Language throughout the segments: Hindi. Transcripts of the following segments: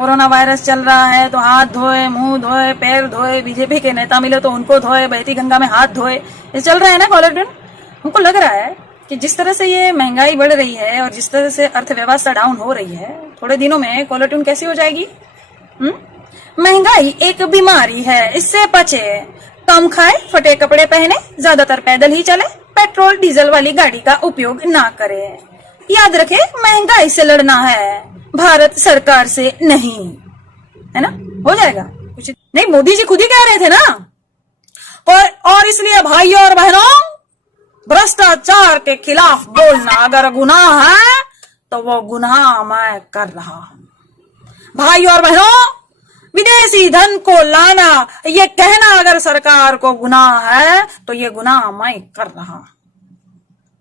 कोरोना वायरस चल रहा है तो हाथ धोए, मुंह धोए, पैर धोए, बीजेपी के नेता मिले तो उनको धोए, बहती गंगा में हाथ धोए, ये चल रहा है ना कॉलर ट्यून। हमको लग रहा है कि जिस तरह से ये महंगाई बढ़ रही है और जिस तरह से अर्थव्यवस्था डाउन हो रही है, थोड़े दिनों में कॉलर ट्यून कैसी हो जाएगी। महंगाई एक बीमारी है, इससे बचे, कम खाए, फटे कपड़े पहने, ज्यादातर पैदल ही चले, पेट्रोल डीजल वाली गाड़ी का उपयोग ना करे। याद रखे, महंगाई से लड़ना है, भारत सरकार से नहीं, है ना। हो जाएगा कुछ नहीं, मोदी जी खुद ही कह रहे थे ना। और इसलिए भाइयों और बहनों, भ्रष्टाचार के खिलाफ बोलना अगर गुनाह है तो वो गुनाह मैं कर रहा हूं। भाइयों और बहनों, विदेशी धन को लाना, ये कहना अगर सरकार को गुनाह है तो ये गुनाह मैं कर रहा हूं।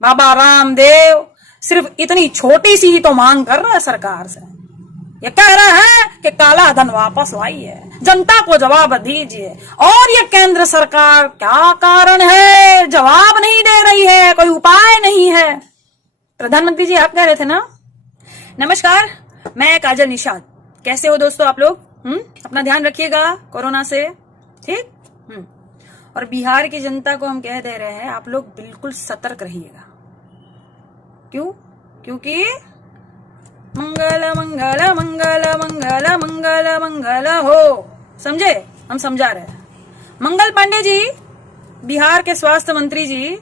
बाबा रामदेव सिर्फ इतनी छोटी सी ही तो मांग कर रहा है सरकार से। ये कह रहा है कि काला धन वापस लाइए, जनता को जवाब दीजिए। और ये केंद्र सरकार क्या कारण है जवाब नहीं दे रही है, कोई उपाय नहीं है। प्रधानमंत्री जी आप कह रहे थे ना। नमस्कार, मैं काजल निषाद। कैसे हो दोस्तों आप लोग? अपना ध्यान रखिएगा कोरोना से, ठीक। और बिहार की जनता को हम कह दे रहे हैं, आप लोग बिल्कुल सतर्क रहिएगा। क्यों? क्योंकि मंगल मंगल मंगल मंगल मंगल मंगल हो, समझे? हम समझा रहे हैं। मंगल पांडे जी, बिहार के स्वास्थ्य मंत्री जी,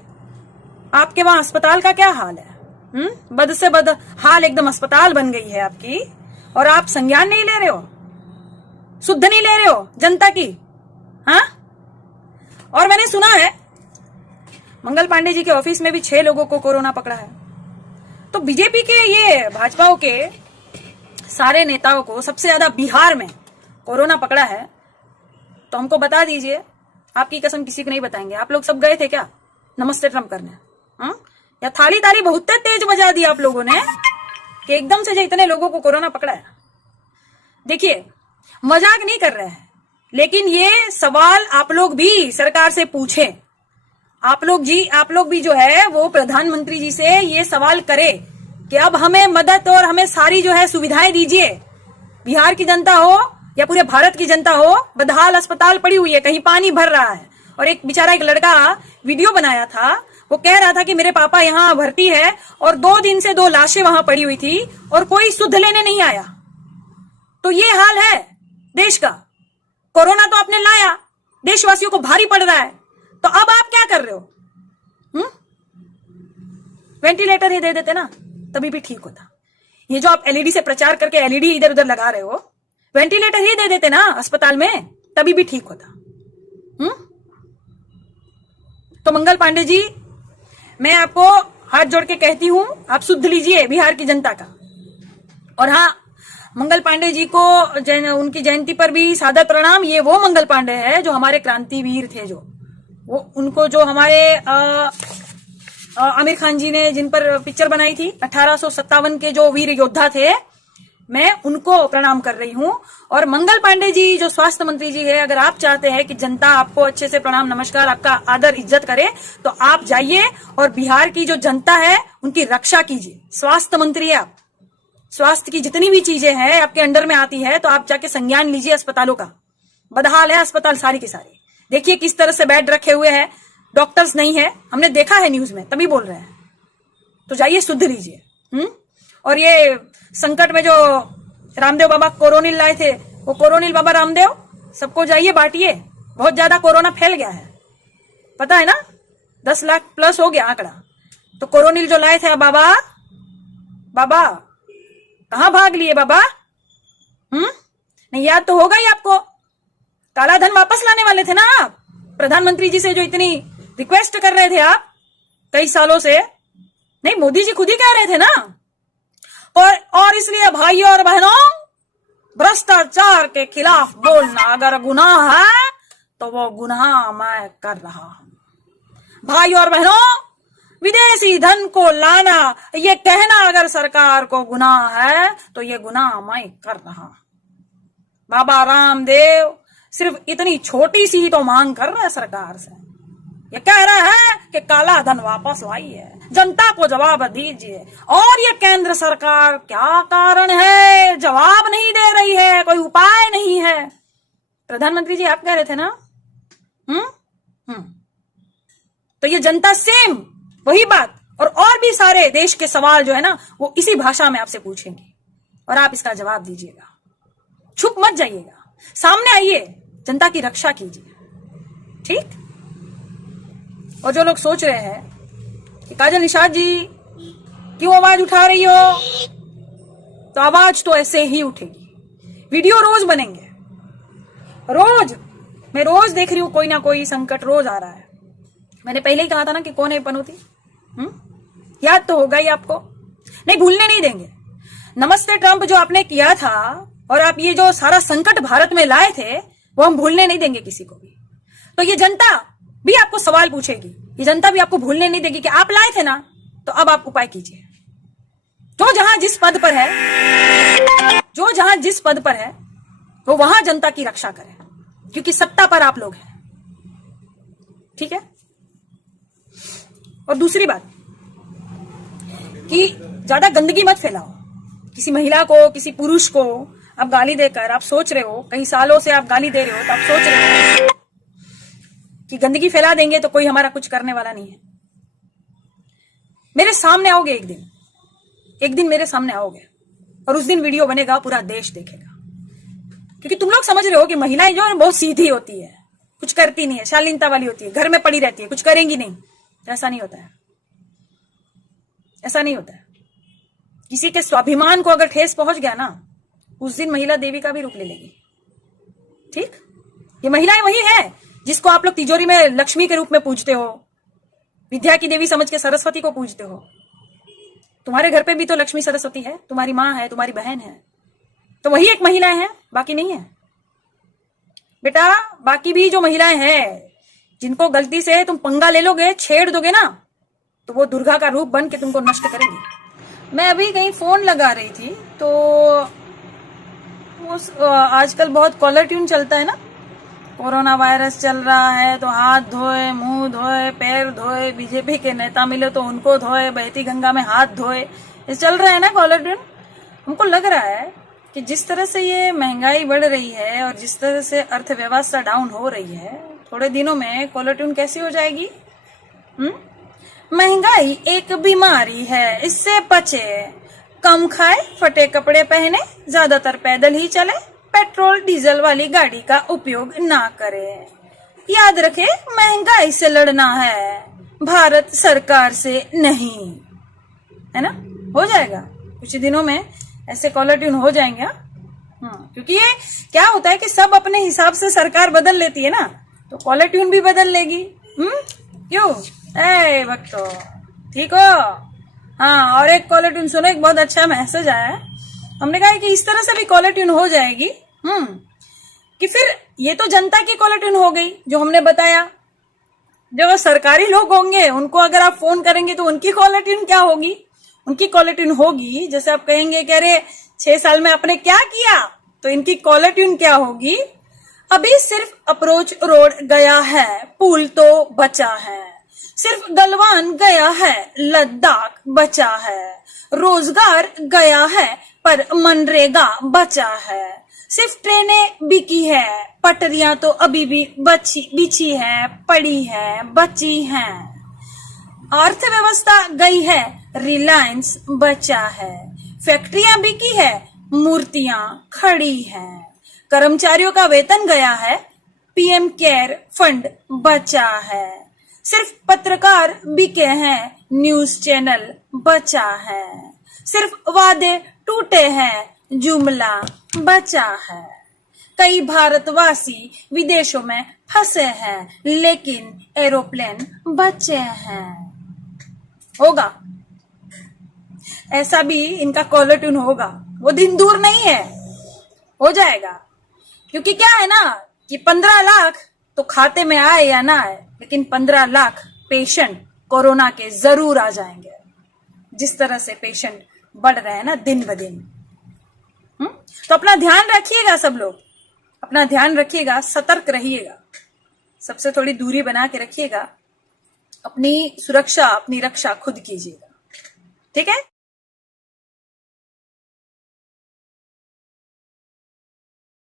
आपके वहां अस्पताल का क्या हाल है? बद से बद हाल एकदम अस्पताल बन गई है आपकी, और आप संज्ञान नहीं ले रहे हो, शुद्ध नहीं ले रहे हो जनता की। हाँ, और मैंने सुना है मंगल पांडे जी के ऑफिस में भी 6 लोगों को कोरोना पकड़ा है। तो बीजेपी के, ये भाजपाओं के सारे नेताओं को सबसे ज्यादा बिहार में कोरोना पकड़ा है। तो हमको बता दीजिए, आपकी कसम किसी को नहीं बताएंगे। आप लोग सब गए थे क्या नमस्ते ट्रम्प करने? या थाली ताली बहुत तेज बजा दी आप लोगों ने कि एकदम से जो इतने लोगों को कोरोना पकड़ा है। देखिए, मजाक नहीं कर रहे हैं, लेकिन ये सवाल आप लोग भी सरकार से पूछें। आप लोग भी जो है वो प्रधानमंत्री जी से ये सवाल करें कि अब हमें मदद और हमें सारी जो है सुविधाएं दीजिए। बिहार की जनता हो या पूरे भारत की जनता हो, बदहाल अस्पताल पड़ी हुई है, कहीं पानी भर रहा है। और एक बेचारा, एक लड़का वीडियो बनाया था, वो कह रहा था कि मेरे पापा यहाँ भर्ती है और 2 दिन से 2 लाशें वहां पड़ी हुई थी और कोई सुध लेने नहीं आया। तो ये हाल है देश का। कोरोना तो आपने लाया, देशवासियों को भारी पड़ रहा है, तो अब आप क्या कर रहे हो? वेंटिलेटर ही दे देते ना, तभी भी ठीक होता। ये जो आप एलईडी से प्रचार करके एलईडी इधर उधर लगा रहे हो, वेंटिलेटर ही दे देते ना अस्पताल में, तभी भी ठीक होता। तो मंगल पांडे जी, मैं आपको हाथ जोड़ के कहती हूं, आप शुद्ध लीजिए बिहार की जनता का। और हाँ, मंगल पांडे जी को उनकी जयंती पर भी सादर प्रणाम। ये वो मंगल पांडे हैं जो हमारे क्रांतिवीर थे, जो वो उनको जो हमारे आमिर खान जी ने जिन पर पिक्चर बनाई थी 1857 के जो वीर योद्धा थे, मैं उनको प्रणाम कर रही हूं। और मंगल पांडे जी जो स्वास्थ्य मंत्री जी है, अगर आप चाहते हैं कि जनता आपको अच्छे से प्रणाम नमस्कार, आपका आदर इज्जत करे, तो आप जाइए और बिहार की जो जनता है उनकी रक्षा कीजिए। स्वास्थ्य मंत्री है आप, स्वास्थ्य की जितनी भी चीजें हैं आपके अंडर में आती है, तो आप जाके संज्ञान लीजिए अस्पतालों का। बदहाल है अस्पताल सारी की सारी। देखिए किस तरह से बेड रखे हुए हैं, डॉक्टर्स नहीं है, हमने देखा है न्यूज में, तभी बोल रहे हैं। तो जाइए शुद्ध लीजिए। और ये संकट में जो रामदेव बाबा कोरोनिल लाए थे, वो कोरोनिल बाबा रामदेव सबको जाइए बांटिए। बहुत ज्यादा कोरोना फैल गया है, पता है ना, 10 लाख प्लस हो गया आंकड़ा। तो कोरोनिल जो लाए थे बाबा कहां भाग लिए बाबा? नहीं याद तो होगा ही आपको। काला धन वापस लाने वाले थे ना आप, प्रधानमंत्री जी से जो इतनी रिक्वेस्ट कर रहे थे आप कई सालों से। नहीं, मोदी जी खुद ही कह रहे थे ना। और इसलिए भाइयों और बहनों, भ्रष्टाचार के खिलाफ बोलना अगर गुनाह है तो वो गुनाह मैं कर रहा हूं। भाइयों और बहनों, विदेशी धन को लाना, ये कहना अगर सरकार को गुनाह है तो ये गुनाह मैं कर रहा हूं। बाबा रामदेव सिर्फ इतनी छोटी सी ही तो मांग कर रहा है सरकार से। ये कह रहा है कि काला धन वापस लाइए, जनता को जवाब दीजिए। और ये केंद्र सरकार क्या कारण है जवाब नहीं दे रही है, कोई उपाय नहीं है। प्रधानमंत्री जी आप कह रहे थे ना। तो ये जनता सेम वही बात और भी सारे देश के सवाल जो है ना वो इसी भाषा में आपसे पूछेंगे और आप इसका जवाब दीजिएगा। छुप मत जाइएगा, सामने आइए, जनता की रक्षा कीजिए, ठीक। और जो लोग सोच रहे हैं कि काजल निषाद जी क्यों आवाज उठा रही हो, तो आवाज तो ऐसे ही उठेगी। वीडियो रोज बनेंगे, रोज मैं रोज देख रही हूं कोई ना कोई संकट रोज आ रहा है। मैंने पहले ही कहा था ना कि कौन है पनौती, याद तो होगा ही आपको, नहीं भूलने नहीं देंगे। नमस्ते ट्रंप जो आपने किया था और आप ये जो सारा संकट भारत में लाए थे वो हम भूलने नहीं देंगे किसी को भी। तो ये जनता भी आपको सवाल पूछेगी, ये जनता भी आपको भूलने नहीं देगी कि आप लाए थे ना, तो अब आप उपाय कीजिए। जो जहां जिस पद पर है, जो जहां जिस पद पर है वो वहां जनता की रक्षा करे, क्योंकि सत्ता पर आप लोग हैं, ठीक है। और दूसरी बात कि ज्यादा गंदगी मत फैलाओ। किसी महिला को, किसी पुरुष को आप गाली देकर आप सोच रहे हो, कई सालों से आप गाली दे रहे हो, तो आप सोच रहे हो कि गंदगी फैला देंगे तो कोई हमारा कुछ करने वाला नहीं है। मेरे सामने आओगे एक दिन मेरे सामने आओगे और उस दिन वीडियो बनेगा, पूरा देश देखेगा। क्योंकि तुम लोग समझ रहे हो कि महिलाएं जो है बहुत सीधी होती है, कुछ करती नहीं है, शालीनता वाली होती है, घर में पड़ी रहती है, कुछ करेंगी नहीं। ऐसा नहीं होता है, ऐसा नहीं होता है। किसी के स्वाभिमान को अगर ठेस पहुंच गया ना, उस दिन महिला देवी का भी रूप ले लेगी, ठीक। ये महिलाएं वही है जिसको आप लोग तिजोरी में लक्ष्मी के रूप में पूजते हो, विद्या की देवी समझ के सरस्वती को पूजते हो। तुम्हारे घर पे भी तो लक्ष्मी सरस्वती है, तुम्हारी माँ है, तुम्हारी बहन है, तो वही एक महिलाएं हैं, बाकी नहीं है बेटा। बाकी भी जो महिलाएं हैं जिनको गलती से तुम पंगा ले लोगे, छेड़ दोगे ना, तो वो दुर्गा का रूप बन के तुमको नष्ट करेंगी। मैं अभी कहीं फोन लगा रही थी तो आजकल बहुत कॉलर ट्यून चलता है ना, कोरोना वायरस चल रहा है तो हाथ धोए, मुंह धोए, पैर धोए, बीजेपी के नेता मिले तो उनको धोए, बहती गंगा में हाथ धोए, ये चल रहा है ना कॉलर ट्यून। हमको लग रहा है कि जिस तरह से ये महंगाई बढ़ रही है और जिस तरह से अर्थव्यवस्था डाउन हो रही है, थोड़े दिनों में कॉलर ट्यून कैसी हो जाएगी। महंगाई एक बीमारी है, इससे बचे, कम खाए, फटे कपड़े पहने, ज्यादातर पैदल ही चले, पेट्रोल डीजल वाली गाड़ी का उपयोग ना करे। याद रखे महंगाई से लड़ना है, भारत सरकार से नहीं, है ना। हो जाएगा कुछ दिनों में, ऐसे कॉलर ट्यून हो जाएंगे। क्योंकि ये क्या होता है कि सब अपने हिसाब से सरकार बदल लेती है ना, तो कॉलर ट्यून भी बदल लेगी। क्यों ए भक्तो, ठीक हो। हाँ, और एक कॉलर ट्यून सुनो, एक बहुत अच्छा मैसेज आया है। हमने कहा कि इस तरह से भी कॉलर ट्यून हो जाएगी कि फिर ये तो जनता की कॉलर ट्यून हो गई जो हमने बताया। जो सरकारी लोग होंगे उनको अगर आप फोन करेंगे तो उनकी कॉलर ट्यून क्या होगी, उनकी कॉलर ट्यून होगी जैसे आप कहेंगे कि अरे 6 साल में आपने क्या किया, तो इनकी कॉलर ट्यून क्या होगी, अभी सिर्फ अप्रोच रोड गया है, पुल तो बचा है, सिर्फ गलवान गया है, लद्दाख बचा है, रोजगार गया है पर मनरेगा बचा है, सिर्फ ट्रेनें बिकी है, पटरियां तो अभी भी बिछी है, पड़ी है, बची हैं, अर्थव्यवस्था गई है, रिलायंस बचा है, फैक्ट्रियां बिकी है, मूर्तियां खड़ी हैं, कर्मचारियों का वेतन गया है, पीएम केयर फंड बचा है, सिर्फ पत्रकार बिके हैं, न्यूज चैनल बचा है, सिर्फ वादे टूटे हैं, जुमला बचा है, कई भारतवासी विदेशों में फंसे हैं, लेकिन एरोप्लेन बचे हैं। होगा ऐसा भी, इनका कॉलर ट्यून होगा, वो दिन दूर नहीं है, हो जाएगा। क्योंकि क्या है ना कि 15 लाख तो खाते में आए या ना आए, लेकिन 15 लाख पेशेंट कोरोना के जरूर आ जाएंगे, जिस तरह से पेशेंट बढ़ रहे हैं ना दिन ब दिन। तो अपना ध्यान रखिएगा, सब लोग अपना ध्यान रखिएगा, सतर्क रहिएगा, सबसे थोड़ी दूरी बना के रखिएगा, अपनी सुरक्षा, अपनी रक्षा खुद कीजिएगा, ठीक है।